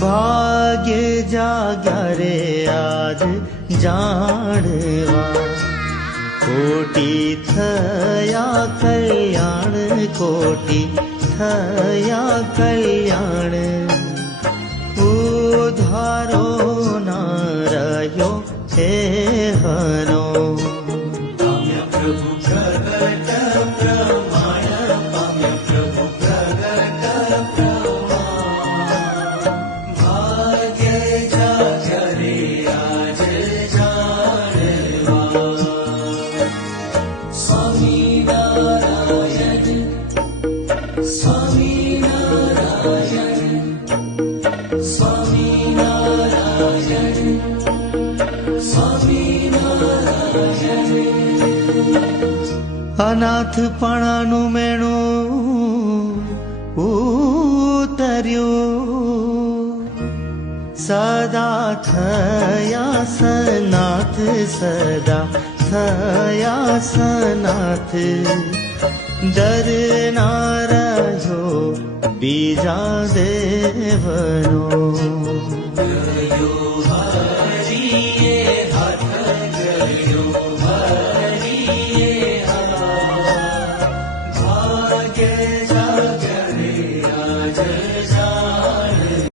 भाग्य जाग्या रे आज जाणवा कोटि थया कल्याण कोटि थया कल्याण उधारो ना रह्यो हे हनो पाम्या प्रभु प्रगट प्रमाण पाम्या प्रभु प्रगट प्रमाण भाग्य जाग्या रे आज जाणवा स्वामी नारायण स्वामी नारायण स्वामी नारायण स्वामी नारायण अनाथपणाનું મેણું ઉતર્યું સદા થયા સનાથ સદા થયા સનાથ ડર ના રહ્યો બીજા દેવનો